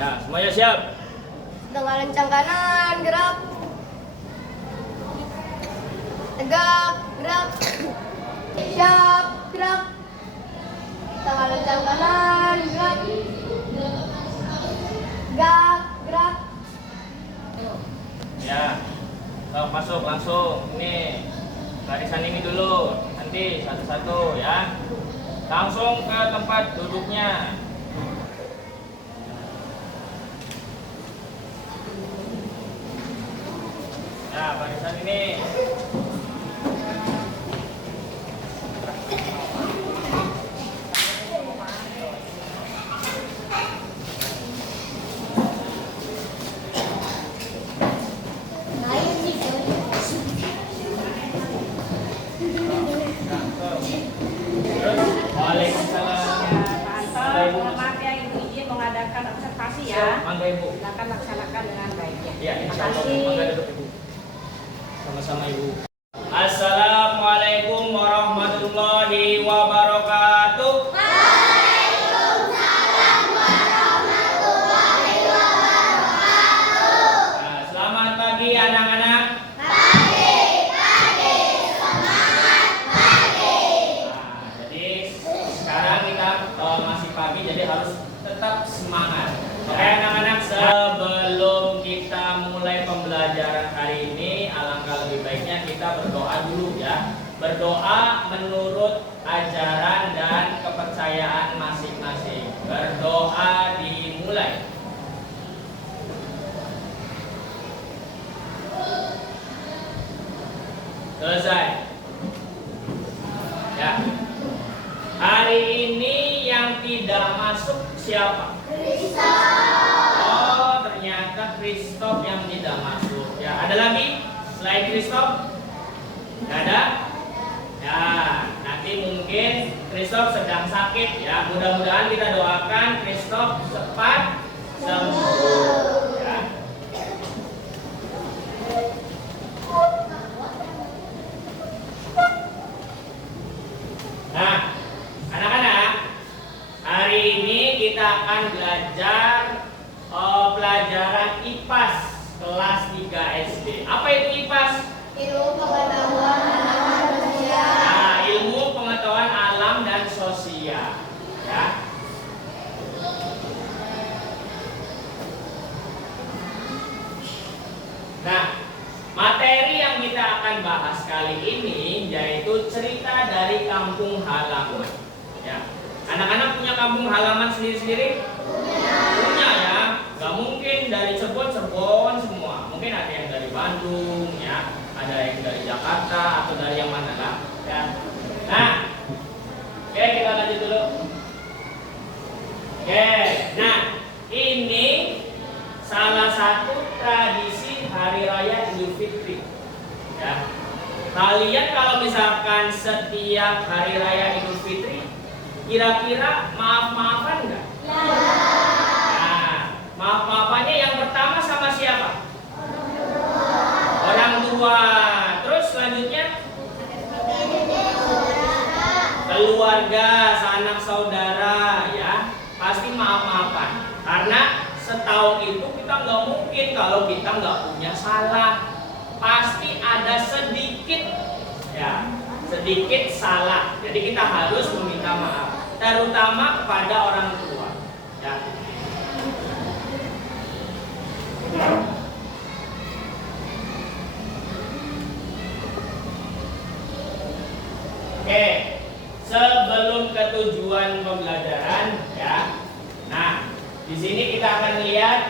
Ya, semuanya siap. Dengan lencang kanan, gerak. Tegak, gerak. Siap, gerak. Dengan lencang kanan, gerak. Tegak, gerak. Ya. Masuk langsung. Ini barisan ini dulu. Nanti satu-satu ya. Langsung ke tempat duduknya. Ya, barisan ini. Waalaikumsalam. Pak Anton, mohon maaf ya Ibu izin mengadakan observasi ya. Mangga Ibu. Silakan laksanakan dengan baik ya. Ya, Terima insya Allah. kasih. Mangga duduk Ibu. Sama-sama Ibu. Assalamualaikum warahmatullahi wabarakatuh. Nah, selamat pagi anak-anak. Nah, jadi sekarang kita masih pagi, jadi harus tetap semangat. Oke anak-anak, sebelum kita mulai pembelajaran hari ini, alangkah lebih baiknya kita berdoa dulu ya. Berdoa menurut ajaran dan kepercayaan masing-masing. Berdoa dimulai. Selesai. Ya. Hari ini yang tidak masuk siapa? Oh, ternyata Christoph yang tidak masuk. Ya, ada lagi selain Christoph? Tidak ada? Ya, nanti mungkin Christoph sedang sakit ya. Mudah-mudahan kita doakan Christoph cepat sembuh. Ya. Nah, anak-anak, hari ini kita akan belajar pelajaran IPAS kelas 3 SD. Apa itu IPAS? Ilmu pengetahuan alam dan sosial. Nah, ilmu pengetahuan alam dan sosial. Ya. Nah, materi yang kita akan bahas kali ini yaitu cerita dari kampung halaman. Ya. Anak-anak punya kampung halaman sendiri-sendiri? Punya ya. Gak mungkin dari Cirebon semua. Mungkin ada yang dari Bandung ya, ada yang dari Jakarta atau dari yang mana lah. Ya. Nah, oke kita lanjut dulu. Oke, nah ini salah satu tradisi Hari Raya Idul Fitri. Ya. Kalian kalau misalkan setiap Hari Raya Idul Fitri, kira-kira maaf-maafan enggak? Ya. Nah, maaf-maafannya yang pertama sama siapa? Orang tua. Terus selanjutnya keluarga, sanak saudara ya. Pasti maaf-maafan. Karena setahun itu kita nggak mungkin kalau kita nggak punya salah. Pasti ada sedikit ya, sedikit salah. Jadi kita harus meminta maaf, terutama kepada orang tua. Ya. Oke, sebelum ke tujuan pembelajaran ya. Nah, di sini kita akan lihat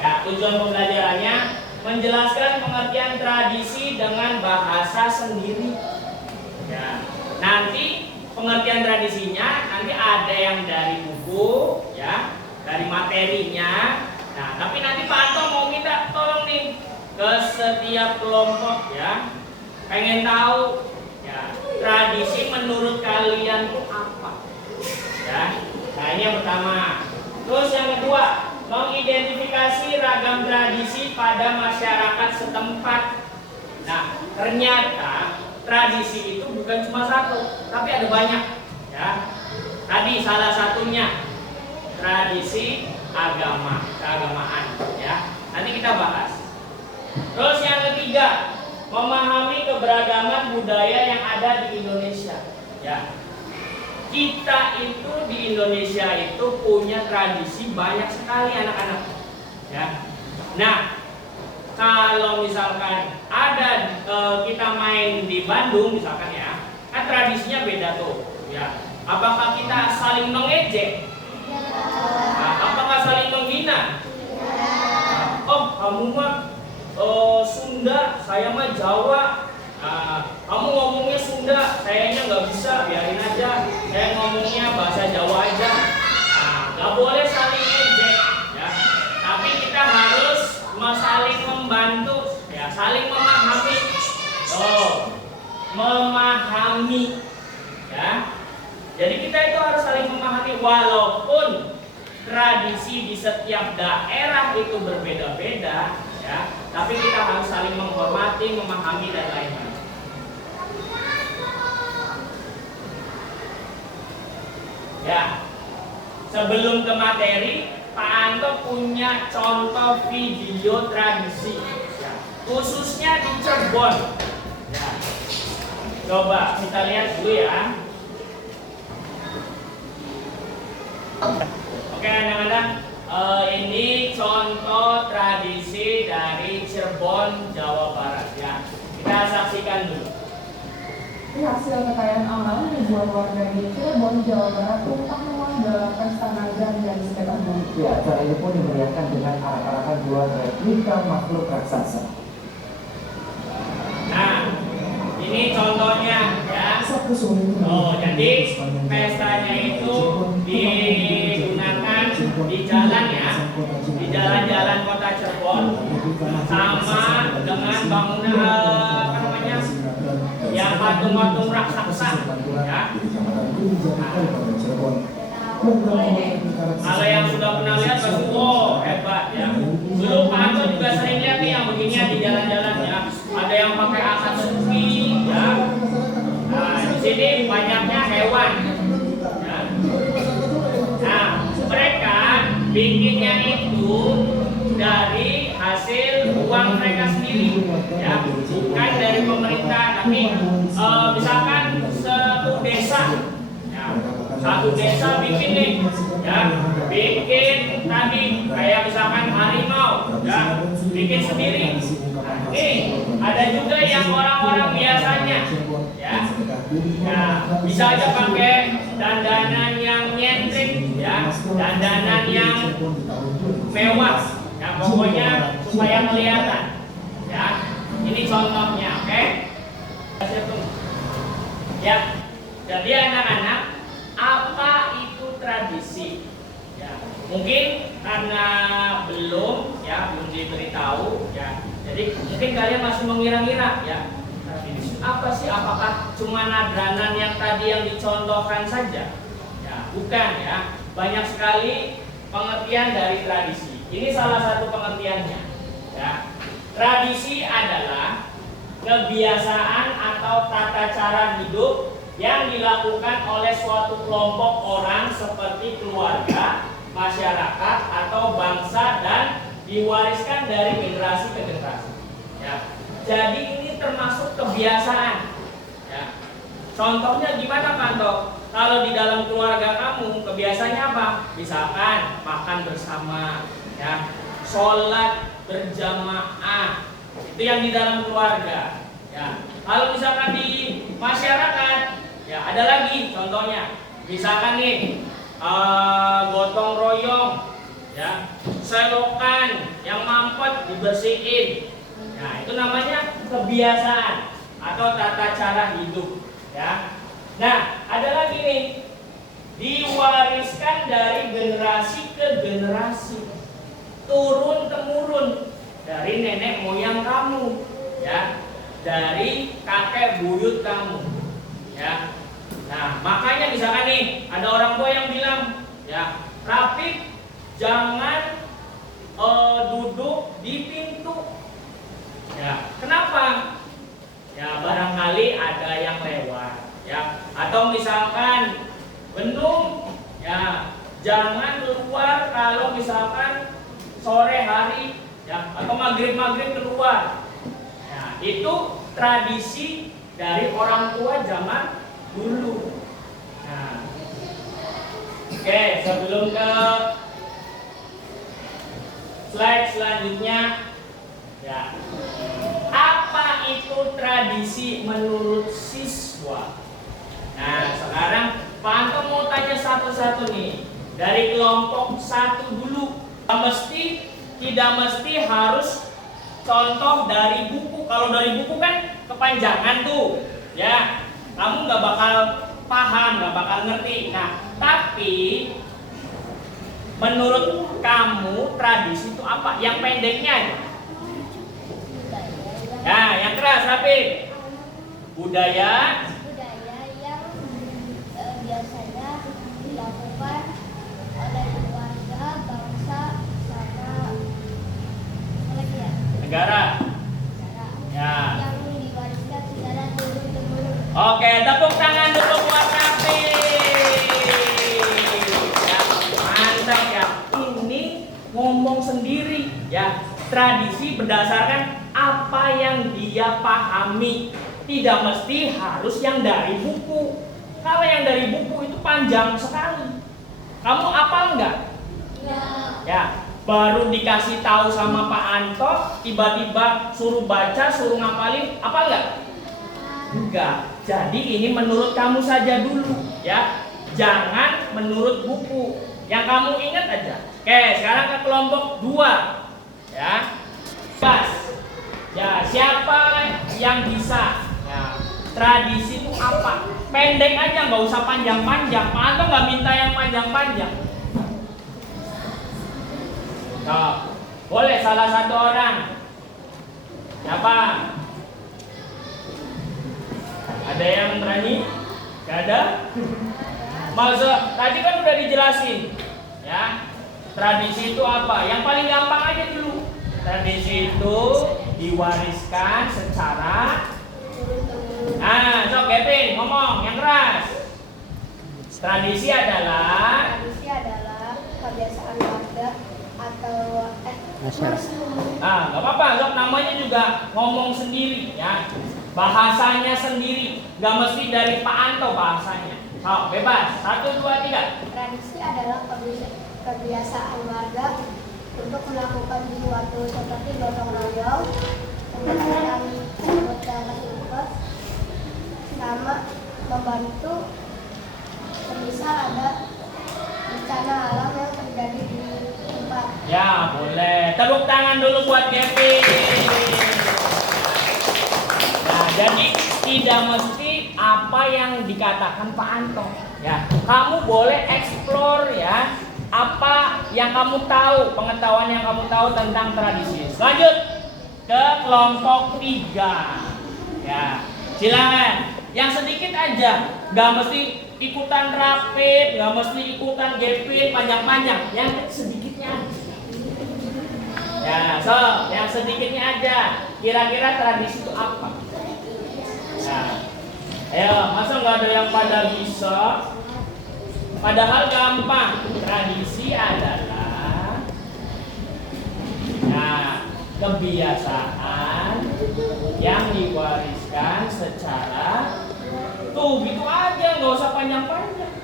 ya tujuan pembelajarannya menjelaskan pengertian tradisi dengan bahasa sendiri. Ya, nanti pengertian tradisinya nanti ada yang dari buku ya, dari materinya. Nah, tapi nanti Pak Anto mau minta tolong nih ke setiap kelompok ya, pengen tahu ya tradisi menurut kalian itu apa ya. Nah, ini yang pertama. Terus yang kedua, mengidentifikasi ragam tradisi pada masyarakat setempat. Nah, ternyata tradisi itu bukan cuma satu, tapi ada banyak ya. Tadi salah satunya tradisi keagamaan ya. Nanti kita bahas. Terus yang ketiga, memahami keberagaman budaya yang ada di Indonesia ya. Kita itu di Indonesia itu punya tradisi banyak sekali anak-anak ya. Nah, kalau misalkan ada kita main di Bandung misalkan ya, kan tradisinya beda tuh ya. Apakah kita saling mengejek? Nah, apakah saling menghina? Oh, kamu mah Sunda, saya mah Jawa. Kamu ngomongnya Sunda, sayanya nggak bisa, biarin aja. Saya ngomongnya bahasa Jawa aja. Nggak boleh saling ejek, ya. Tapi kita harus saling membantu, ya, saling memahami. Memahami, ya. Jadi kita itu harus saling memahami, walaupun tradisi di setiap daerah itu berbeda-beda, ya. Tapi kita harus saling menghormati, memahami dan lain-lain. Ya, sebelum ke materi, Pak Anto punya contoh video tradisi, ya, khususnya di Cirebon. Ya. Coba kita lihat dulu ya. Oke anak-anak, ini contoh tradisi dari Cirebon, Jawa Barat ya. Kita saksikan dulu. Ini hasil kekayaan alam ribuan warga di Cirebon, Jawa Barat tumpah ruah dalam pesta naga dan sekitar bumi. Ya, acara ini pun dimeriahkan dengan arak-arakan puluhan replika makhluk raksasa. Nah, ini contohnya ya. Jadi pestanya itu digunakan di jalan ya, di jalan-jalan kota Cirebon, sama dengan bangunan apa namanya, yang patung-patung raksasa ya. Kalau yang sudah pernah lihat pasti wow hebat ya. Dulu Pak Anto juga sering lihat nih yang beginian di jalan-jalan ya. Ada yang pakai akatsuki ya. Nah, di sini banyaknya hewan. Ya. Nah, mereka bikinnya itu dari hasil uang mereka sendiri, ya, bukan dari pemerintah. Tapi misalkan satu desa bikin nih, ya, bikin tadi kayak misalkan harimau, ya, bikin sendiri. Ada juga yang orang-orang biasanya, ya, bisa aja pakai dandanan yang nyentrik, ya, dandanan yang mewah, ya, pokoknya supaya kelihatan, ya. Ini contohnya, oke? Ya, jadi anak-anak, apa itu tradisi? Ya, mungkin karena belum diberitahu, ya. Jadi mungkin kalian masih mengira-ngira, ya. Tradisi apa sih? Apakah cuma nadranan yang tadi yang dicontohkan saja? Ya, bukan ya. Banyak sekali pengertian dari tradisi. Ini salah satu pengertiannya. Ya. Tradisi adalah kebiasaan atau tata cara hidup yang dilakukan oleh suatu kelompok orang seperti keluarga, masyarakat, atau bangsa dan diwariskan dari generasi ke generasi. Ya. Jadi ini termasuk kebiasaan. Ya. Contohnya gimana Pak Anto? Kalau di dalam keluarga kamu kebiasaannya apa? Misalkan makan bersama, ya, sholat berjamaah, itu yang di dalam keluarga. Ya. Kalau misalkan di masyarakat, ya ada lagi contohnya. Misalkan nih gotong royong, ya, selokan yang mampet dibersihin. Nah, itu namanya kebiasaan atau tata cara hidup, ya. Nah, ada lagi nih, diwariskan dari generasi ke generasi, turun temurun dari nenek moyang kamu, ya, dari kakek buyut kamu, ya. Nah, makanya misalkan nih ada orang tua yang bilang, ya, Rafiq jangan duduk di pintu. Ya, kenapa? Ya, barangkali ada yang lewat, ya. Atau misalkan Bendung, ya, jangan keluar kalau misalkan sore hari ya atau maghrib keluar. Nah, itu tradisi dari orang tua zaman dulu. Nah, oke, sebelum ke slide selanjutnya, ya, apa itu tradisi menurut siswa? Nah, sekarang Pak Anto mau tanya satu-satu nih. Dari kelompok 1 dulu. Tidak mesti harus contoh dari buku. Kalau dari buku kan kepanjangan tuh, ya. Kamu nggak bakal paham, nggak bakal ngerti. Nah, tapi menurut kamu tradisi itu apa? Yang pendeknya aja. Nah, yang keras tapi budaya yang biasanya dilakukan oleh keluarga, bangsa, sama apa lagi ya? negara. Ya. Yang diwariskan secara turun-temurun. Oke, tepuk tangan dulu buat Kapi. Ya, mantap ya. Ini ngomong sendiri ya. Tradisi berdasarkan apa yang dia pahami. Tidak mesti harus yang dari buku. Kalau yang dari buku itu panjang sekali. Kamu hafal nggak? Ya, baru dikasih tahu sama Pak Anto, tiba-tiba suruh baca, suruh ngapalin, apa nggak? Enggak. Jadi ini menurut kamu saja dulu, ya. Jangan menurut buku. Yang kamu ingat aja. Oke, sekarang ke kelompok 2, ya. Pas. Ya, siapa yang bisa? Ya, tradisi itu apa? Pendek aja, nggak usah panjang-panjang. Pak Anto nggak minta yang panjang-panjang. Nah, boleh salah satu orang. Siapa? Ada yang berani? Gak ada? Maksud tadi kan udah dijelasin, ya. Tradisi itu apa? Yang paling gampang aja dulu. Tradisi itu diwariskan secara. Nah, sok Kevin ngomong yang keras. Tradisi adalah kebiasaan warga atau Nah, nggak apa-apa, sok namanya juga ngomong sendiri, ya. Bahasanya sendiri, nggak mesti dari Pak Anto bahasanya. Sok bebas. 1, 2, 3. Tradisi adalah kebiasaan warga untuk melakukan sesuatu seperti gotong royong, pembagian anggota masyarakat, sama membantu semisal ada bencana alam yang terjadi di tempat. Ya, boleh. Tepuk tangan dulu buat Kevin. Nah, jadi tidak mesti apa yang dikatakan Pak Anto. Ya, kamu boleh explore ya. Apa yang kamu tahu, pengetahuan yang kamu tahu tentang tradisi. Lanjut ke kelompok 3. Ya, silakan. Yang sedikit aja, nggak mesti ikutan rapid, nggak mesti ikutan gepin panjang-panjang. Yang sedikitnya aja. Ya, so yang sedikitnya aja. Kira-kira tradisi itu apa? Nah, ayo, masa nggak ada yang pada bisa? Padahal gampang. Tradisi adalah kebiasaan yang diwariskan secara tuh gitu aja, nggak usah panjang-panjang.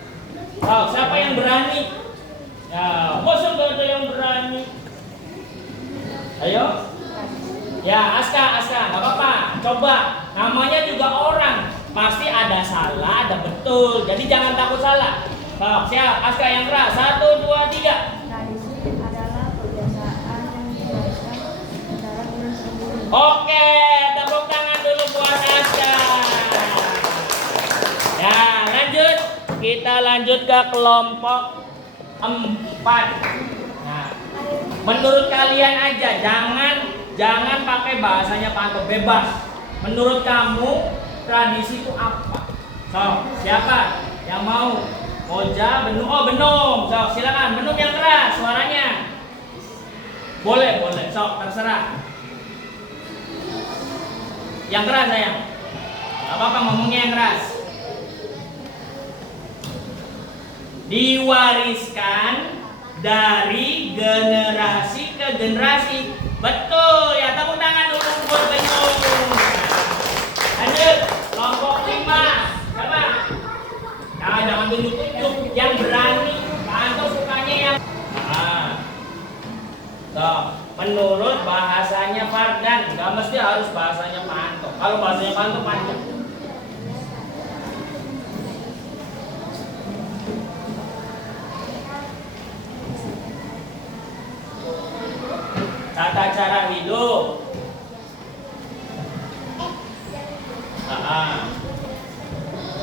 Oh, siapa yang berani? Ya, masa nggak ada yang berani? Ayo. Ya, Aska, nggak apa-apa. Coba, namanya juga orang. Pasti ada salah, ada betul. Jadi jangan takut salah. Oh, siap, Aska yang keras. 1, 2, 3. Tradisi adalah kebiasaan yang diwariskan secara turun-temurun. Oke, tepuk tangan dulu buat Aska. Ya, lanjut. Kita lanjut ke kelompok 4. Nah, menurut kalian aja, jangan pakai bahasanya Pak Anto, bebas. Menurut kamu tradisi itu apa? So, siapa yang mau? Moja, Benum. Oh, Benum. So, silakan. Benum yang keras suaranya. Boleh. So, terserah. Yang keras sayang. Gak apa-apa ngomongnya yang keras. Diwariskan dari generasi ke generasi. Betul ya, tepuk tangan dulu buat Benyong. Lanjut, kelompok 5. Coba. Nah, jangan tunjuk-tunjuk, yang berani. Pak Anto sukanya yang menurut bahasanya Fardan, nggak mesti harus bahasanya Pak Anto. Kalau bahasanya Pak Anto panjang. Tata cara hidup.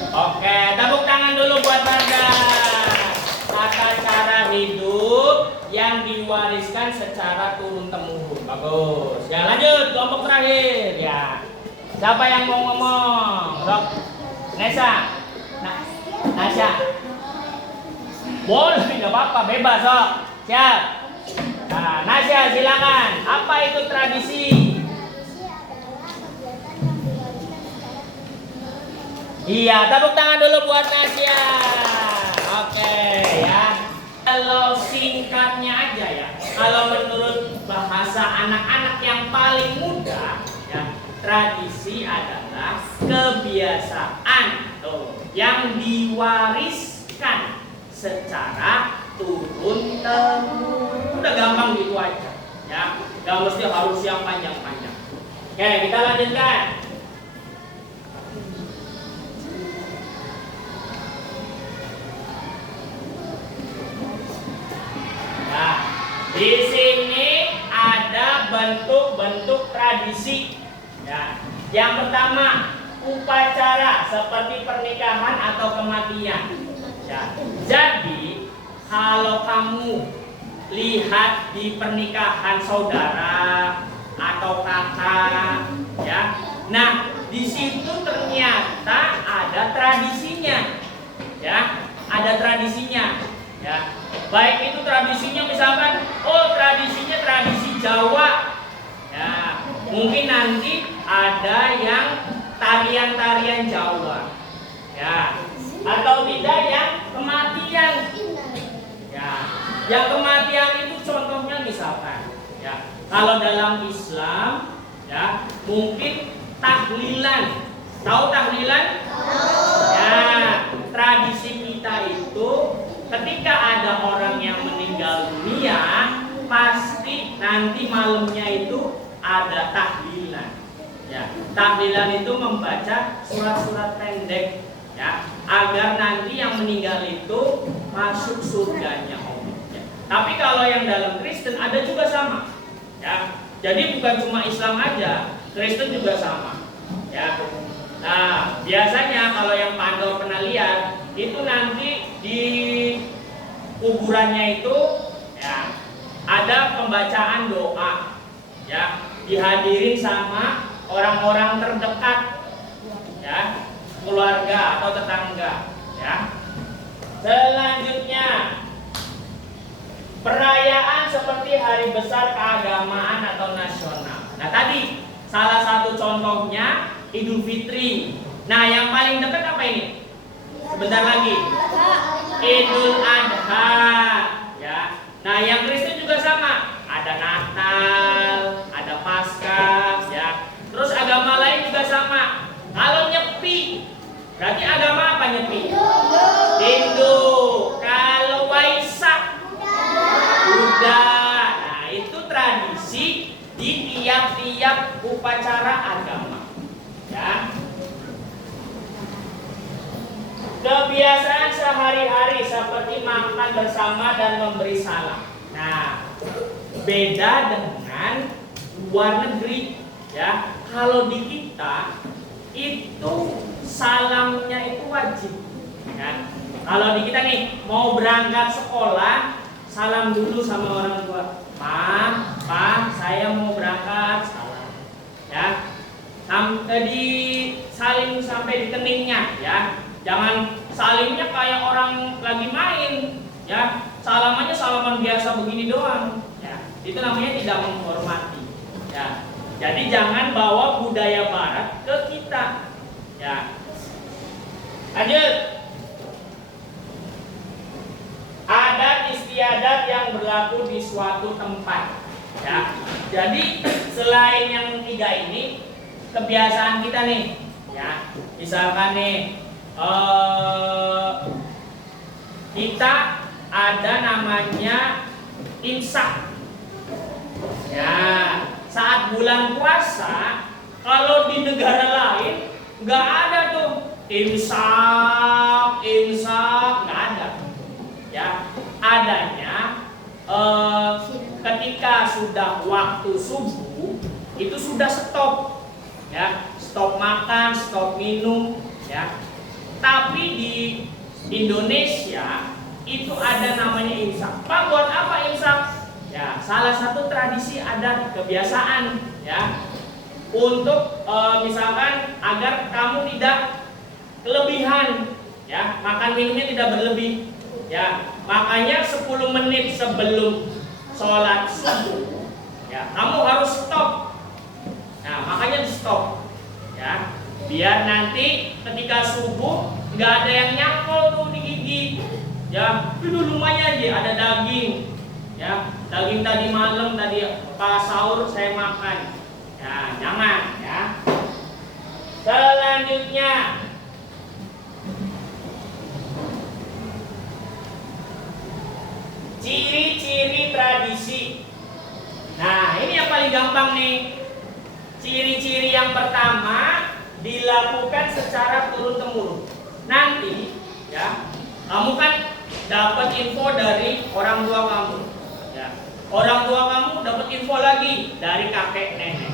Oke, tepuk tangan dulu buat Fardan. Tata cara hidup yang diwariskan secara turun-temurun. Bagus. Ya, lanjut kelompok terakhir ya. Siapa yang mau ngomong? Sok. Nesa. Nasya. Boleh, nggak apa-apa, bebas sok. Siap. Nah, Nasya silakan. Apa itu tradisi? Iya, tepuk tangan dulu buat Nasya. Oke ya. Kalau singkatnya aja ya, kalau menurut bahasa anak-anak yang paling mudah ya, tradisi adalah kebiasaan yang diwariskan secara turun-temurun. Udah gampang gitu aja ya, gak mesti harus yang panjang-panjang. Oke, kita lanjutkan. Nah, di sini ada bentuk-bentuk tradisi. Ya. Yang pertama, upacara seperti pernikahan atau kematian. Ya. Jadi, kalau kamu lihat di pernikahan saudara atau kakak, ya. Nah, di situ ternyata ada tradisinya. Ya, ada tradisinya. Ya. Baik itu tradisinya misalkan, tradisinya tradisi Jawa. Ya, mungkin nanti ada yang tarian-tarian Jawa. Ya, atau tidak yang kematian. Ya, yang kematian itu contohnya misalkan, ya, kalau dalam Islam, ya, mungkin tahlilan. Tahu tahlilan? Ya, tradisi kita itu ketika ada orang yang meninggal dunia, pasti nanti malamnya itu ada tahlilan. Ya, tahlilan itu membaca surat-surat pendek, ya, agar nanti yang meninggal itu masuk surganya Allah. Ya. Tapi kalau yang dalam Kristen ada juga sama. Ya, jadi bukan cuma Islam aja, Kristen juga sama. Ya. Nah, biasanya kalau yang Pak Andor pernah lihat, itu nanti di kuburannya itu ya ada pembacaan doa, ya, dihadirin sama orang-orang terdekat, ya, keluarga atau tetangga, ya. Selanjutnya, perayaan seperti hari besar keagamaan atau nasional. Nah, tadi salah satu contohnya Idul Fitri. Nah, yang paling dekat apa ini? Sebentar lagi, Idul Adha, ya. Nah, yang Kristen juga sama, ada Natal, ada Paskah, ya. Terus agama lain juga sama. Kalau Nyepi, berarti agama apa Nyepi? Hindu. Kalau Waisak, Buddha. Nah, itu tradisi di tiap-tiap upacara agama. Ya. Kebiasaan sehari-hari seperti makan bersama dan memberi salam. Nah, beda dengan luar negeri, ya. Kalau di kita itu salamnya itu wajib, ya. Kalau di kita nih mau berangkat sekolah, salam dulu sama orang tua. Pak, saya mau berangkat, salam, ya. Sampai di saling sampai di keningnya, ya. Jangan salimnya kayak orang lagi main, ya. Salamannya salaman biasa begini doang, ya. Itu namanya tidak menghormati, ya. Jadi jangan bawa budaya barat ke kita, ya. Lanjut. Adat istiadat yang berlaku di suatu tempat. Ya. Jadi selain yang 3 ini kebiasaan kita nih, ya. Misalkan nih kita ada namanya imsak. Ya, saat bulan puasa kalau di negara lain nggak ada tuh imsak, nggak ada. Ya, adanya ketika sudah waktu subuh itu sudah stop, ya, stop makan, stop minum, ya. Tapi di Indonesia itu ada namanya imsak. Pak, buat apa imsak? Ya, salah satu tradisi adat kebiasaan, ya, untuk misalkan agar kamu tidak kelebihan, ya, makan minumnya tidak berlebih, ya. Makanya 10 menit sebelum sholat subuh, ya, kamu harus stop. Nah, makanya di stop, ya, biar nanti ketika subuh nggak ada yang nyangkol tuh di gigi, ya. Itu lumayan aja ada daging, ya, daging tadi malam tadi pas sahur saya makan, ya, jangan, ya. Selanjutnya ciri-ciri tradisi. Nah, ini yang paling gampang nih. Ciri-ciri yang pertama dilakukan secara turun-temurun. Nanti, ya, kamu kan dapat info dari orang tua kamu, ya. Orang tua kamu dapat info lagi dari kakek nenek.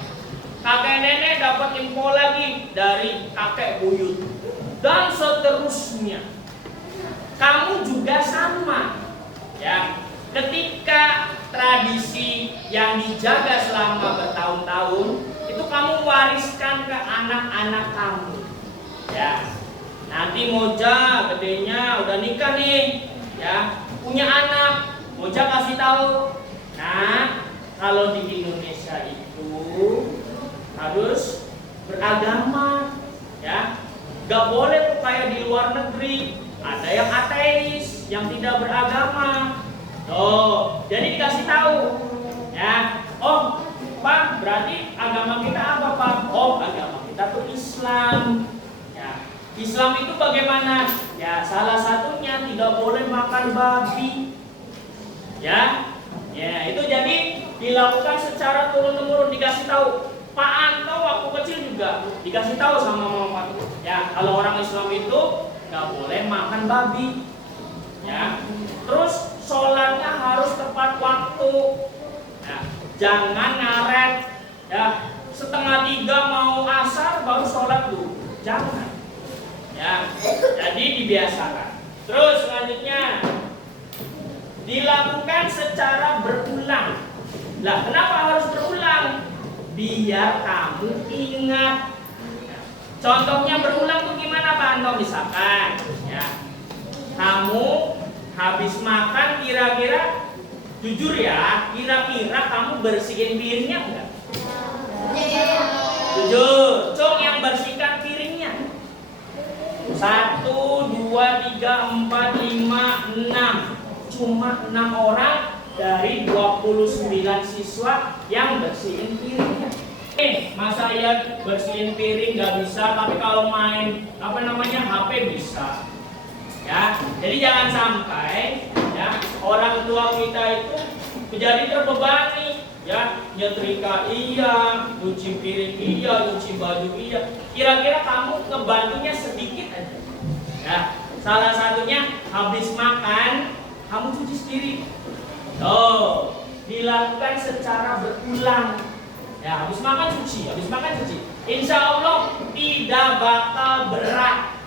Kakek nenek dapat info lagi dari kakek buyut. Dan seterusnya. Kamu juga sama. Ya, ketika tradisi yang dijaga selama bertahun-tahun itu kamu wariskan ke anak-anak kamu. Ya, nanti Moja gedenya udah nikah nih, ya, punya anak. Moja kasih tahu. Nah, kalau di Indonesia itu harus beragama, ya. Gak boleh tuh kayak di luar negeri. Ada yang ateis, yang tidak beragama. Oh, jadi dikasih tahu, ya. Oh, Pak, berarti agama kita apa, Pak? Oh, agama kita tuh Islam. Ya, Islam itu bagaimana? Ya, salah satunya tidak boleh makan babi. Ya, ya, itu jadi dilakukan secara turun-temurun, dikasih tahu. Pak Anto waktu kecil juga dikasih tahu sama mama. Ya, kalau orang Islam itu nggak boleh makan babi, ya. Terus sholatnya harus tepat waktu, ya. Jangan ngaret, ya. 2:30 mau asar baru sholat dulu, jangan, ya. Jadi dibiasakan. Terus selanjutnya dilakukan secara berulang. Lah, kenapa harus berulang? Biar kamu ingat. Contohnya berulang tuh gimana, Pak Anto? Misalkan, ya, kamu habis makan kira-kira, jujur ya, kira-kira kamu bersihin piringnya enggak? Jujur, Cung yang bersihkan piringnya. 1, 2, 3, 4, 5, 6. Cuma 6 orang dari 29 siswa yang bersihin piringnya. Masa iya bersihin piring nggak bisa, tapi kalau main HP bisa, ya. Jadi jangan sampai, ya, orang tua kita itu menjadi terbebani, ya, nyetrika iya, nyuci piring iya, nyuci baju iya. Kira-kira kamu ngebantunya sedikit aja, ya. Salah satunya habis makan kamu cuci sendiri. Tuh, dilakukan secara berulang. Ya, habis makan cuci. Insya Allah tidak bakal berat.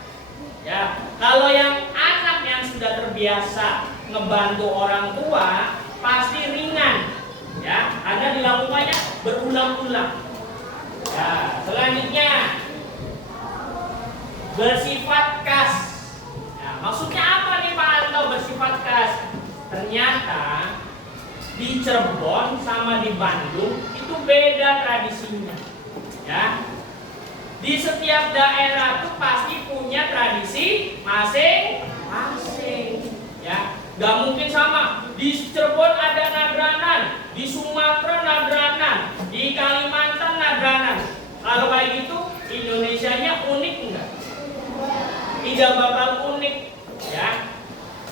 Ya, kalau yang anak yang sudah terbiasa ngebantu orang tua pasti ringan. Ya, karena dilakukannya berulang-ulang. Ya, selanjutnya bersifat khas. Ya, maksudnya apa nih Pak Anto bersifat khas? Ternyata di Cirebon sama di Bandung itu beda tradisinya, ya. Di setiap daerah tuh pasti punya tradisi masing-masing, ya. Gak mungkin sama. Di Cirebon ada Kalau kayak gitu, Indonesianya unik enggak? Tidak bakal unik, ya.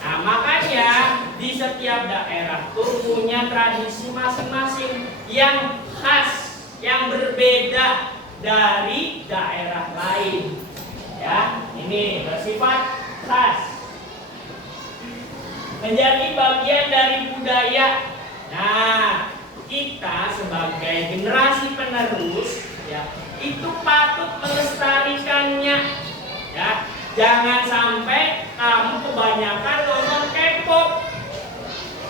Nah, makanya di setiap daerah tuh punya tradisi masing-masing yang khas, yang berbeda dari daerah lain. Ya, ini bersifat khas. Menjadi bagian dari budaya. Nah, kita sebagai generasi penerus, ya, itu patut melestarikannya. Ya, jangan sampai kamu kebanyakan nonton K-pop.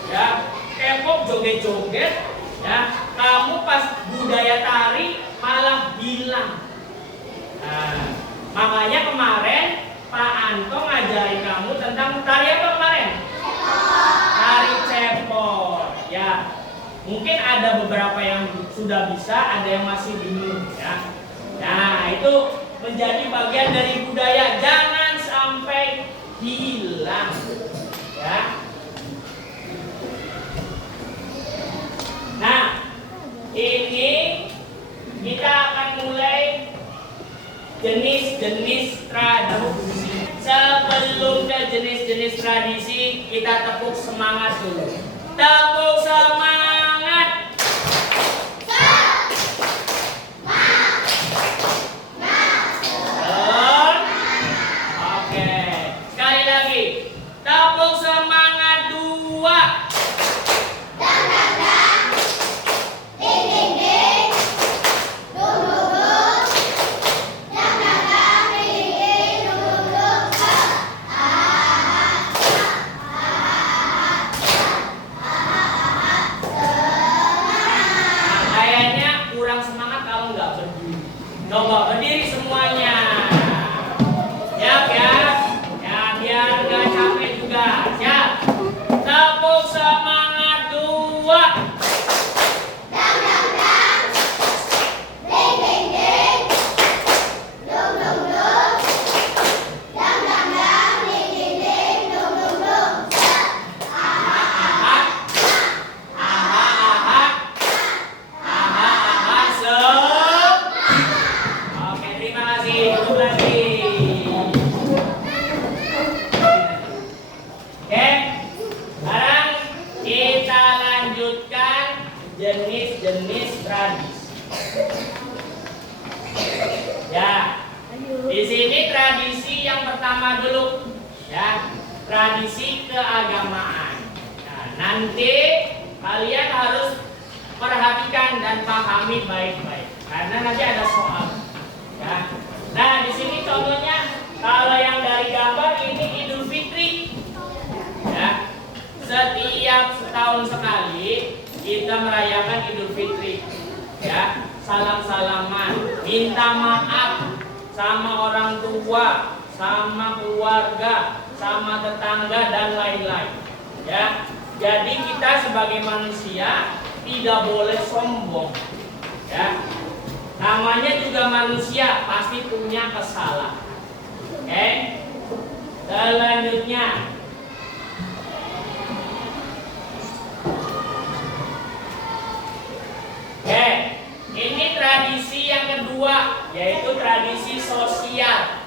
Ya, K-pop joget-joget, ya, kamu pas budaya tari malah hilang. Nah, makanya kemarin Pak Anto ngajarin kamu tentang tari apa kemarin? Tari cepot. Ya, mungkin ada beberapa yang sudah bisa, ada yang masih bingung, ya. Nah, itu menjadi bagian dari budaya, jangan sampai hilang, ya. Nah, ini kita akan mulai jenis-jenis tradisi. Sebelum ke jenis-jenis tradisi, kita tepuk semangat dulu. Tepuk semangat. Oke, sekali lagi. Tepuk semangat 2. Coba berdiri semuanya. Siap ya? Ya, biar gak capek juga. Siap? Tepuk semangat 2. Jenis-jenis tradisi. Ya, di sini tradisi yang pertama dulu, ya, tradisi keagamaan. Nah, nanti kalian harus perhatikan dan pahami baik-baik, karena nanti ada soal. Ya. Nah, di sini contohnya, kalau yang dari gambar ini Idul Fitri. Ya, setiap setahun sekali kita merayakan Idul Fitri, ya, salam-salaman, minta maaf sama orang tua, sama keluarga, sama tetangga dan lain-lain, ya. Jadi kita sebagai manusia tidak boleh sombong, ya. Namanya juga manusia, pasti punya kesalahan. Oke. Selanjutnya, ini tradisi yang kedua, yaitu tradisi sosial.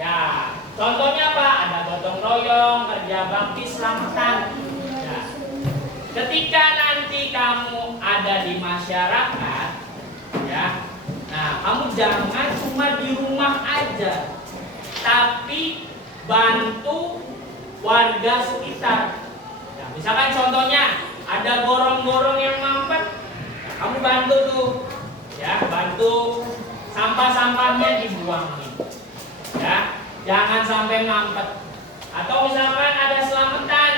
Ya, contohnya apa? Ada gotong royong, kerja bakti, selamatan. Ya. Ketika nanti kamu ada di masyarakat, ya, nah kamu jangan cuma di rumah aja, tapi bantu warga sekitar. Nah, misalkan contohnya ada gorong-gorong yang mampet, kamu bantu tuh, ya, bantu sampah-sampahnya dibuangin, ya, jangan sampai mampet. Atau misalkan ada selamatan,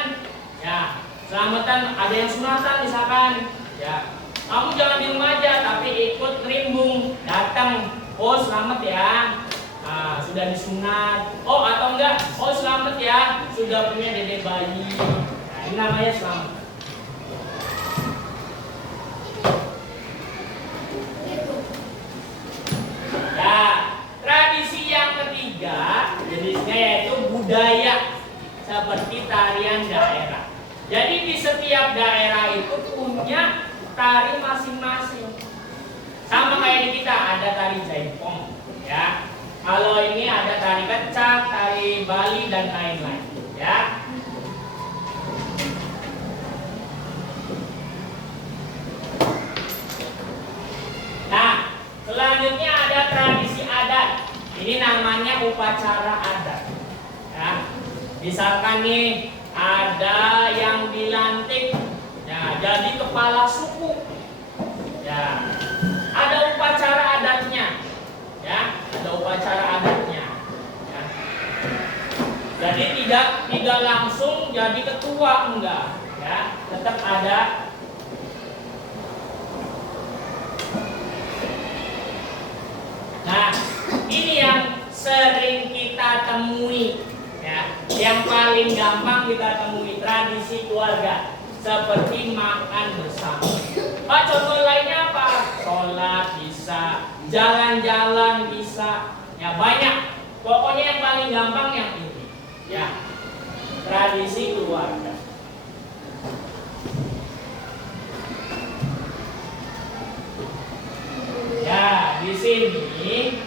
ya, selamatan ada yang sunatan misalkan, ya, kamu jangan di rumah aja, tapi ikut ngerimbung, datang, oh selamat ya, nah, sudah disunat, oh atau enggak, oh selamat ya, sudah punya dedek bayi, nah, ini namanya selamat. Nah, tradisi yang ketiga jenisnya yaitu budaya, seperti tarian daerah. Jadi di setiap daerah itu punya tari masing-masing. Sama kayak di kita ada tari jaipong, ya. Kalau ini ada tari kecak, tari Bali dan lain-lain, ya. Nah, selanjutnya ada tradisi adat. Ini namanya upacara adat. Ya. Misalkan nih ada yang dilantik, ya, jadi kepala suku. Ya. Ada upacara adatnya. Ya, ada upacara adatnya. Ya. Jadi tidak langsung jadi ketua, enggak, ya. Tetap ada. Nah, ini yang sering kita temui, ya. Yang paling gampang kita temui tradisi keluarga seperti makan bersama. Pak, contoh lainnya apa? Sholat bisa, jalan-jalan bisa, ya banyak. Pokoknya yang paling gampang yang ini, ya. Tradisi keluarga. Ya, di sini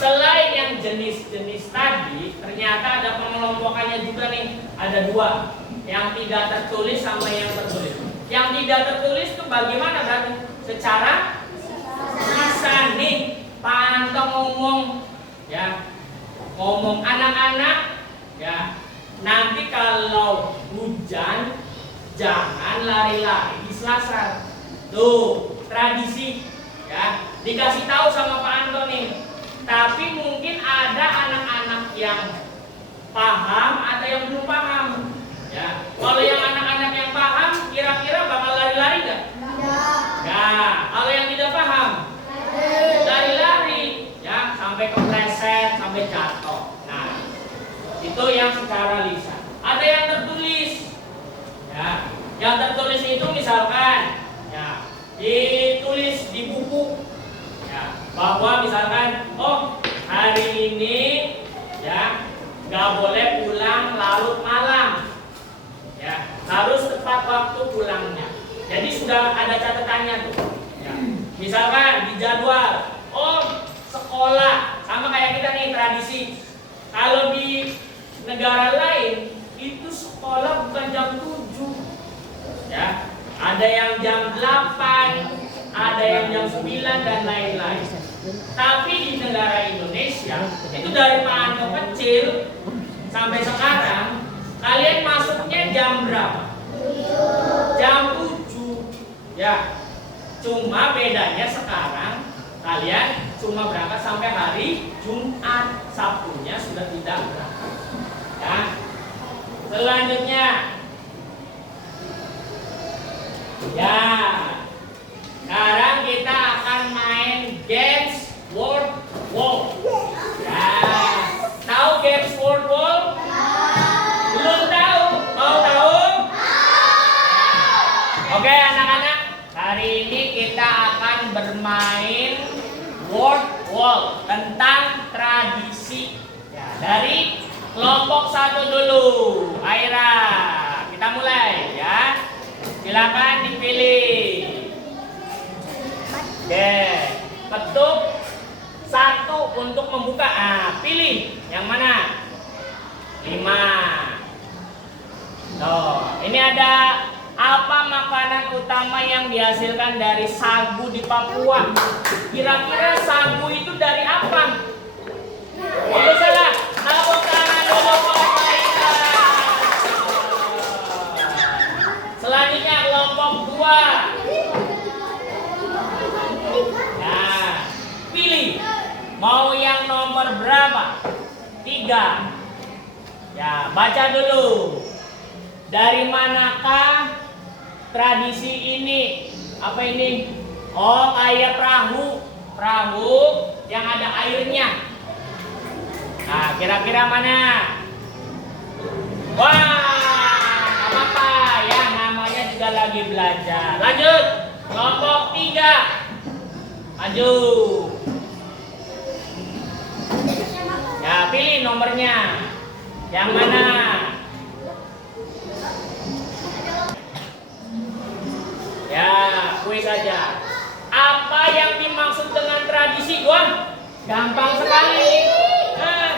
selain yang jenis-jenis tadi, ternyata ada pengelompokannya juga nih. Ada dua, yang tidak tertulis sama yang tertulis. Yang tidak tertulis itu bagaimana berarti? Secara lisan nih, Pak Anto ngomong, ya, ngomong anak-anak, ya, nanti kalau hujan jangan lari-lari di selasar. Tuh, tradisi, ya, dikasih tahu sama Pak Anto nih. Tapi mungkin ada anak-anak yang paham, ada yang belum paham. Ya, kalau yang anak-anak yang paham, kira-kira bakal lari-lari nggak? Nggak. Kalau yang tidak paham, lari-lari, ya, sampai kepleset, sampai jatuh. Nah, itu yang secara lisan. Ada yang tertulis, ya. Yang tertulis itu misalkan, ya, ditulis di buku, ya, bahwa misalkan, oh, hari ini, ya, nggak boleh pulang larut malam, ya, harus tepat waktu pulangnya. Jadi sudah ada catatannya tuh, ya. Misalkan di jadwal, oh, sekolah sama kayak kita nih tradisi. Kalau di negara lain itu sekolah bukan jam 7, ya. Ada yang jam 8, ada yang jam 9 dan lain-lain. Tapi di negara Indonesia itu dari Pak Anto kecil sampai sekarang kalian masuknya jam berapa? Jam 7, ya. Cuma bedanya sekarang kalian cuma berangkat sampai hari Jumat, Sabtunya sudah tidak berangkat, ya. Selanjutnya, ya, sekarang kita akan main games word wall. Ya, tahu games word wall? Belum tahu? Mau tahu? Oke, anak-anak, hari ini kita akan bermain word wall tentang tradisi. Ya, dari kelompok 1 dulu, Aira. Kita mulai, ya. Silakan dipilih. Oke, ketuk 1 untuk membuka. Pilih yang mana? 5. Tuh, ini ada apa makanan utama yang dihasilkan dari sagu di Papua? Kira-kira sagu itu dari apa? Itu salah. Tepuk tangan dulu buat Aira. Selanjutnya kelompok 2. Nah, pilih mau yang nomor berapa? 3. Ya, baca dulu. Dari manakah tradisi ini? Apa ini? Oh, kayak perahu. Perahu yang ada airnya. Nah, kira-kira mana? Wah, apa-apa ya, namanya juga lagi belajar. Lanjut, kelompok 3. Maju. Ya, pilih nomornya. Yang mana? Ya, kuis saja. Apa yang dimaksud dengan tradisi, Juan? Gampang sekali. Nah,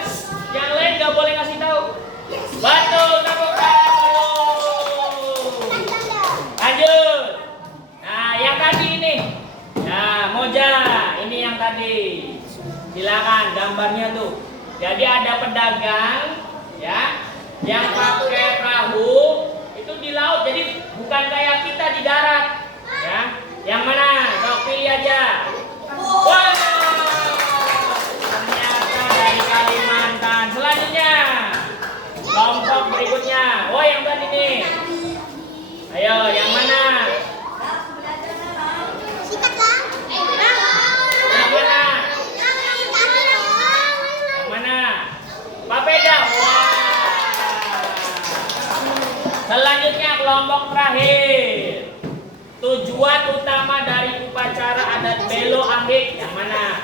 yang lain nggak boleh ngasih tahu. Betul, tepuk tangan dulu. Lanjut. Nah, yang tadi ini. Nah, Moja, ini yang tadi. Silakan gambarnya tuh. Jadi ada pedagang, ya, yang pakai perahu itu di laut. Jadi bukan kayak kita di darat, ya. Yang mana? Sok pilih aja. Wah, ternyata dari Kalimantan. Selanjutnya, kelompok berikutnya. Oh, yang tadi nih. Ayo, yang mana? Yang mana? Yang mana? Papeda. Wah. Selanjutnya kelompok terakhir. Tujuan utama dari upacara adat Belo Ahik yang mana?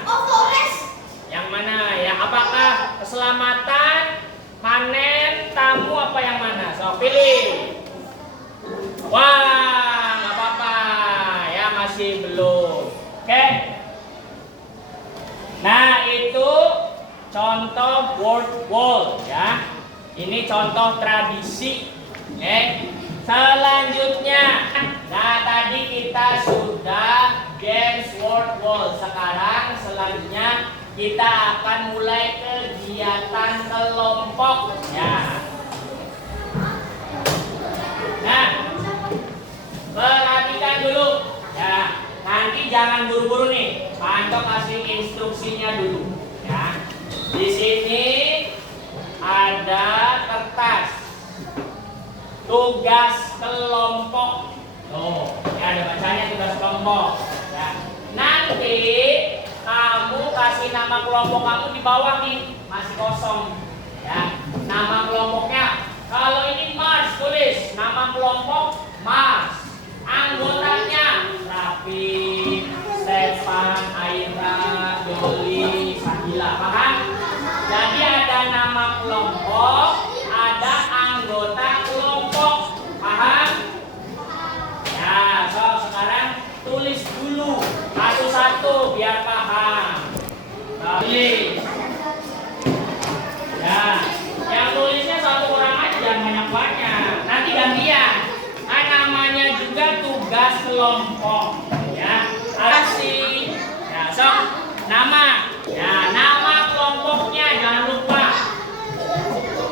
Yang mana? Ya, apakah keselamatan, panen, tamu, apa yang mana? So, pilih. Wah, nggak apa-apa. Ya, masih belum. Oke. Nah, itu contoh word wall, ya. Ini contoh tradisi. Oke. Selanjutnya, nah tadi kita sudah games word wall. Sekarang selanjutnya kita akan mulai kegiatan kelompok, ya. Nah, perhatikan dulu, ya. Nanti jangan buru-buru nih. Pak Anto kasih instruksinya dulu, ya. Di sini ada kertas tugas kelompok. Tuh, ya ada bacanya tugas kelompok. Ya. Nanti kamu kasih nama kelompok kamu di bawah nih, masih kosong. Ya, nama kelompoknya. Kalau ini Mars, tulis nama kelompok Mars. Anggotanya Rafi, Stefan, Aira, Doli, Sahila. Paham? Jadi ada nama kelompok, ada anggota kelompok. Paham? Ya, so sekarang tulis dulu satu-satu biar paham. Nah, tulis. Ya, yang tulisnya satu orang aja, jangan banyak-banyak. Nanti gantian. Nah, namanya juga tugas kelompok. Ya, asih. Ya, so nama. Ya, nama kelompoknya jangan lupa.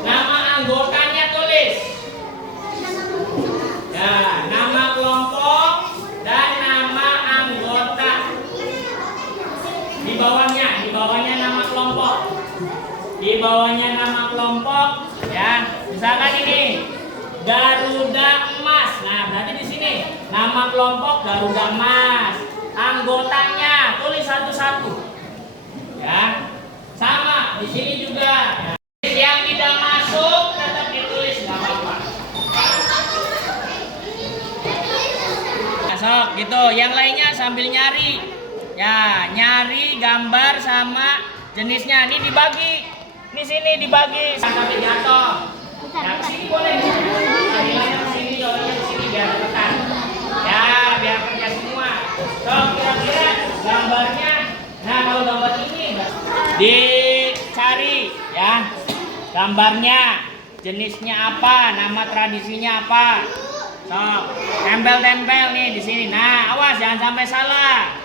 Nama anggotanya tulis. Ya, nama kelompok dan nama anggota. Di bawahnya nama kelompok. Di bawahnya nama kelompok, ya. Misalkan ini Garuda Emas. Nah, berarti di sini nama kelompok Garuda Emas. Anggotanya tulis satu-satu. Ya. Sama di sini juga. Ya. Yang tidak masuk tetap ditulis, nggak apa-apa. Masuk gitu. Yang lainnya sambil nyari. Ya, nyari gambar sama jenisnya. Ini dibagi. Ini sini dibagi sampai jatuh. Yang sini boleh. Nilainya ke sini, jauhnya ke sini biar tekan. Ya, biar kerja semua. So, kira-kira gambarnya. Nah, kalau gambar ini dicari ya. Gambarnya, jenisnya apa, nama tradisinya apa. So, tempel-tempel nih di sini. Nah, awas jangan sampai salah.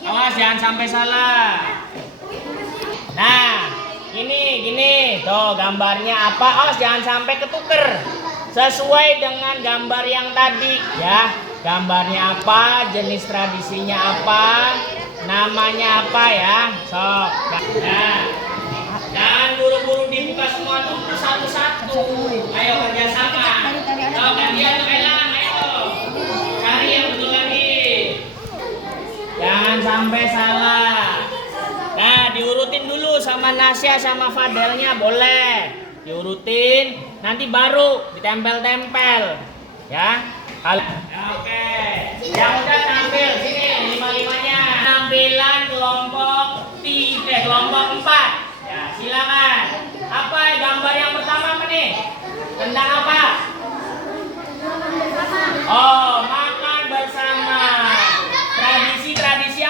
Awas jangan sampai salah. Nah, ini gini, tuh gambarnya apa? Awas jangan sampai ketuker. Sesuai dengan gambar yang tadi, ya. Gambarnya apa, jenis tradisinya apa, namanya apa ya. So, nah, jangan buru-buru dibuka semua dulu satu-satu. Ayo kerjasama. So, gantian tuh Elang, ayo. Cari yang betul lagi. Jangan sampai salah. Nah, diurutin dulu sama Nasya sama Fadelnya, boleh. Diurutin, nanti baru ditempel-tempel. Ya. Oke. Yang udah tampil sini lima-limanya. Tampilan kelompok 3, kelompok 4. Ya, silakan. Apa gambar yang pertama apa nih? Tentang apa? Oh, makan bersama. Tradisi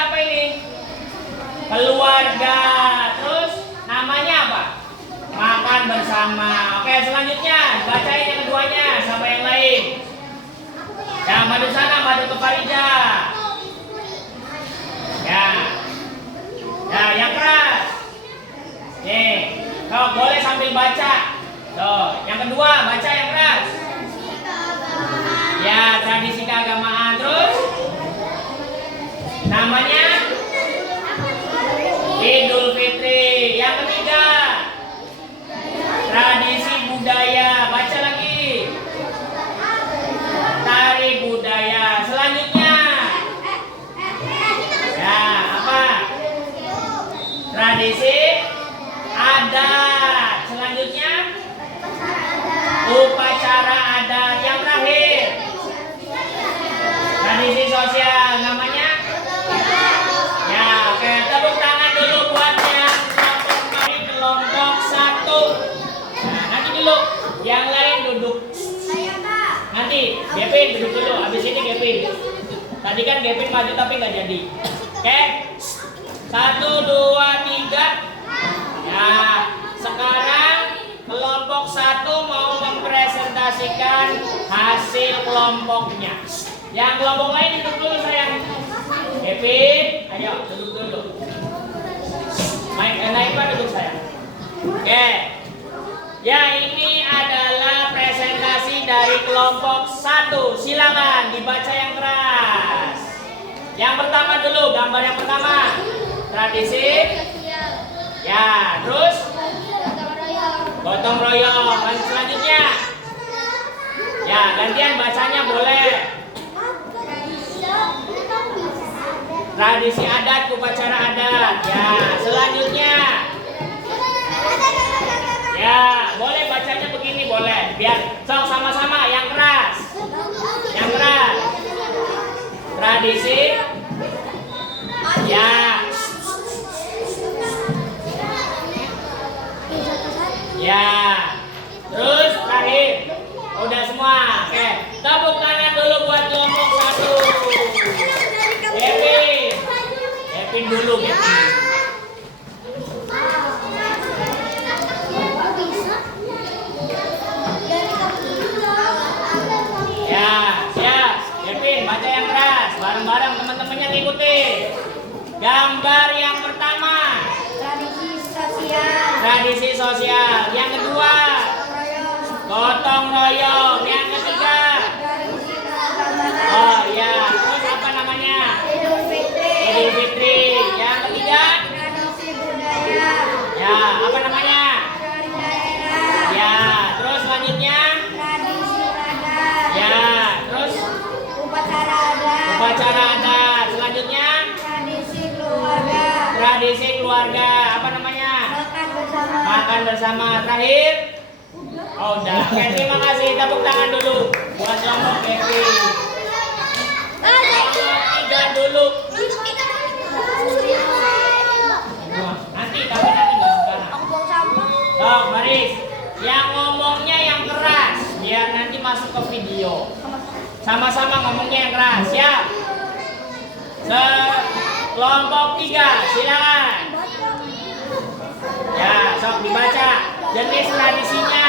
pertama. Oke, selanjutnya bacain yang keduanya sama yang lain. Ya, madu sana, madu ke Farida. Ya. Ya, yang keras. Nih, kau boleh sambil baca. Tuh, yang kedua baca yang keras. Ya, tradisi keagamaan. Terus namanya Idul Fitri. Yang ketiga tradisi budaya. Baca lagi. Tari budaya. Selanjutnya ya, apa? Tradisi adat. Selanjutnya upacara adat. Yang terakhir tradisi sosial. Namanya ya, oke, tepuk tangan dulu buat yang kelompok 1. Nah, nanti dulu yang lain duduk. Nanti Gepin duduk dulu, habis ini Gepin. Tadi kan Gepin maju tapi nggak jadi. Oke, 1, 2, 3. Ya, sekarang kelompok 1 mau mempresentasikan hasil kelompoknya. Yang kelompok lain duduk dulu sayang. Gepin, ayo duduk dulu. Naifah duduk sayang. Oke. Ya, ini adalah presentasi dari kelompok 1. Silakan dibaca yang keras. Yang pertama dulu, gambar yang pertama. Tradisi. Ya, terus gotong royong. Selanjutnya. Ya, gantian bacanya boleh. Tradisi adat, upacara adat. Ya, selanjutnya. Ya, boleh bacanya begini boleh. Biar sok sama-sama yang keras. Yang keras. Tradisi. Ya. Ya. Terus terakhir. Udah semua. Oke. Tepuk tangan dulu buat kelompok 1. Gepin. Gepin dulu, Gepin. Ya, siap. Gepin, baca yang keras. Bareng-bareng teman-temannya ngikuti. Gambar yang pertama. Tradisi sosial. Tradisi sosial. Yang kedua. Gotong royong. Yang ketiga. Tradisi keagamaan. Oh ya, terus apa namanya? Idul Fitri. Idul Fitri. Yang ketiga. Tradisi budaya. Ya, apa namanya? Dari daerah. Ya, terus selanjutnya. Tradisi adat. Ya, terus Upacara adat. upacara adat. Selanjutnya. Tradisi keluarga. Tradisi keluarga. Apa namanya? Makan bersama. Makan bersama. Terakhir. Oh, udah. Oke, terima kasih. Tepuk tangan dulu buat kelompok Gepin. Kelompok 3 dulu. Nanti, tapi nanti nggak sekarang. Buang sampah. Sok, Maris. Yang ngomongnya yang keras, biar nanti masuk ke video. Sama-sama ngomongnya yang keras, siap? Kelompok 3, silakan. Ya, sok dibaca. Jenis tradisinya.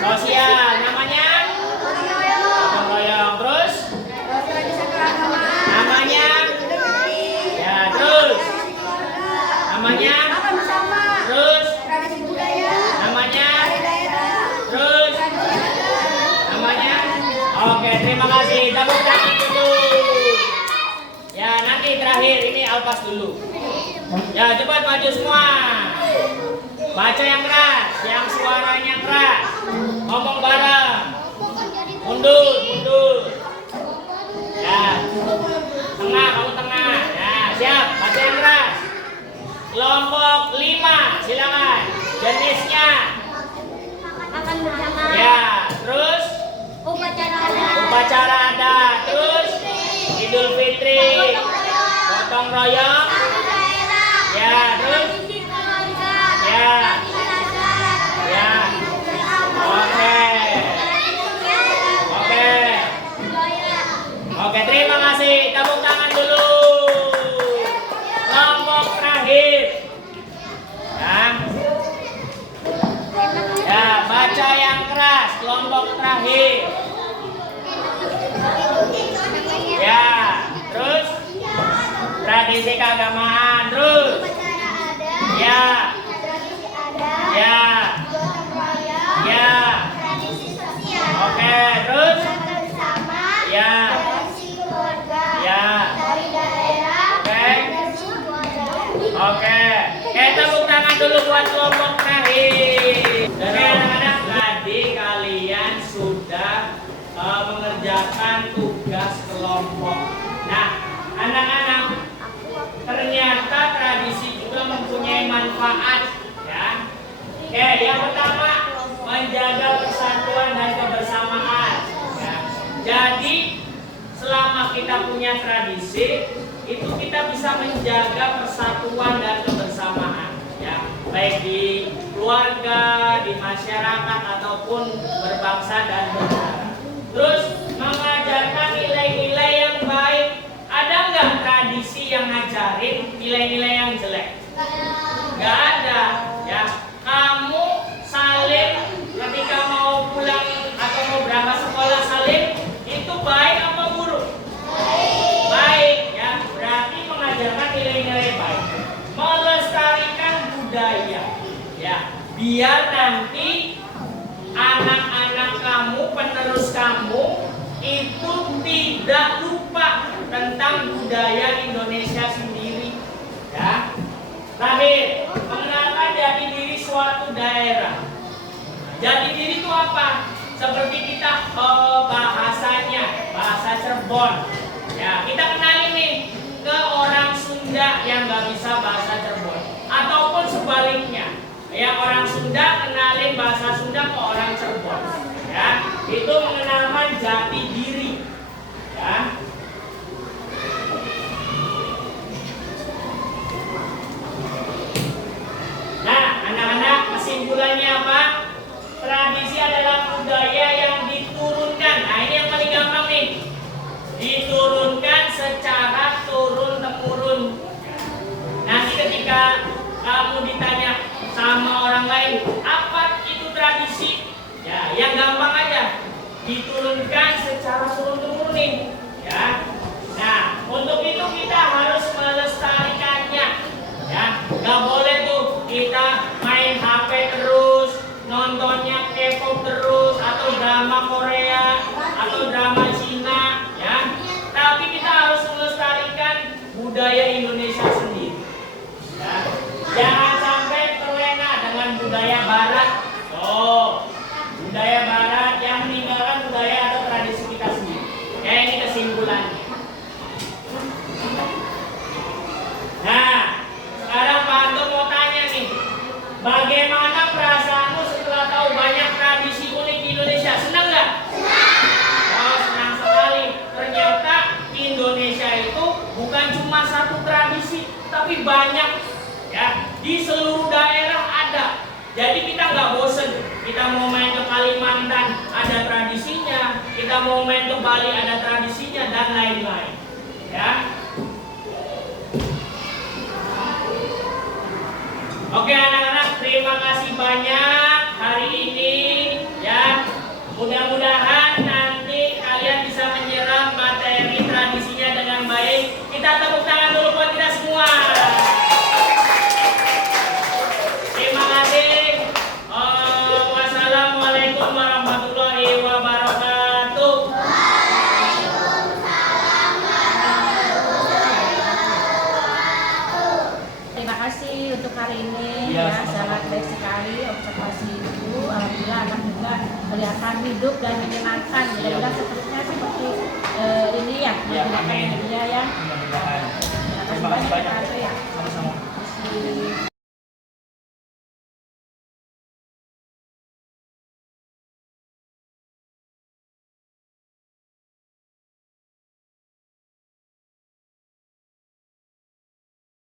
Sosial, namanya? Gotong royong. Terus? Tradisi keagamaan. Namanya? Ya, terus? Namanya? Makan bersama. Terus? Tradisi budaya. Namanya? Dari daerah. Terus? Tradisi adat. Namanya? Oke, terima kasih. Tepuk tangan dulu. Ya, nanti terakhir ini Alpas dulu. Ya, cepat maju semua. Baca yang keras, yang suaranya keras. Ngomong bareng. Mundur, mundur. Ya. Tengah, kamu tengah. Ya, siap. Baca yang keras. Kelompok 5, silakan. Jenisnya. Makan bersama. Ya, terus Upacara adat. upacara adat, terus Idul Fitri, gotong royong, Dari daerah. ya, terus Tradisi keluarga. ya, Tradisi adat. ya, oke, oke, oke, terima kasih. Tepuk tangan dulu. Kelompok terakhir, ya. kelompok terakhir. Ya, terus tradisi keagamaan, terus. Ya, ya, ya. Oke, terus. Ya, ya. Oke, kita tepuk tangan dulu buat kelompok terakhir. Oke, anak-anak, tadi kalian sudah mengerjakan tugas kelompok. Nah, anak-anak, ternyata tradisi juga mempunyai manfaat, ya. Oke, yang pertama menjaga persatuan dan kebersamaan. Ya. Jadi, selama kita punya tradisi, itu kita bisa menjaga persatuan dan kebersamaan, ya, baik di keluarga, di masyarakat ataupun berbangsa dan bernegara. Terus mengajarkan nilai-nilai yang baik. Ada nggak tradisi yang ngajarin nilai-nilai yang jelek? Nggak ada, ya. Kamu salin ketika mau pulang atau mau berangkat sekolah salin itu baik apa buruk? Baik, ya. Berarti mengajarkan nilai-nilai baik, melestarikan budaya, ya, biar nanti anak-anak kamu, penerus kamu itu tidak lupa tentang budaya Indonesia sendiri, ya. Terakhir, mengenalkan jati diri suatu daerah. Jati diri itu apa? Seperti kita bahasanya, bahasa Cirebon. Ya, kita kenalin nih ke orang Sunda yang nggak bisa bahasa Cirebon, ataupun sebaliknya, ya, orang Sunda kenalin bahasa Sunda ke orang Cirebon. Ya, itu mengenalkan jati diri. Ya. Nah, anak-anak, kesimpulannya apa? Tradisi adalah budaya yang diturunkan. Nah, ini yang paling gampang nih. Diturunkan secara turun-temurun. Nanti ketika kamu ditanya sama orang lain, apa itu tradisi? Ya, yang gampang aja. Diturunkan secara turun-temurun nih. Ya. Nah, untuk itu kita harus melestarikannya. Ya, nggak boleh tuh kita main HP terus, nontonnya K-pop terus, atau drama Korea, atau drama Cina, ya. Tapi kita harus melestarikan budaya Indonesia sendiri. Ya. Jangan sampai terlena dengan budaya Barat. Oh, budaya Barat yang meninggalkan budaya atau tradisi kita sendiri. Ya, ini kesimpulannya. Nah, sekarang Pak Anto mau tanya nih, bagaimana perasaanmu setelah tahu banyak tradisi unik di Indonesia? Senang nggak? Oh, senang sekali. Ternyata Indonesia itu bukan cuma satu tradisi, tapi banyak, ya. Di seluruh daerah ada. Jadi kita nggak bosen. Kita mau main ke Kalimantan ada tradisinya, kita mau main ke Bali ada tradisinya, dan lain-lain. Ya. Oke anak-anak, terima kasih banyak hari ini, ya. Mudah-mudahan nanti kalian bisa menyerap materi tradisinya dengan baik. Kita tepuk tangan dulu buat kita semua. Terima kasih. Wassalamualaikum warahmatullahi wabarakatuh. Terima kasih untuk hari ini, Ya, ya, sangat baik sekali observasi itu. Alhamdulillah anak juga kelihatan hidup dan menyenangkan. Mudah-mudahan seterusnya seperti ini ya, amin. ya. Mudah-mudahan. Terima Terima kasih banyak. ya. Sama-sama.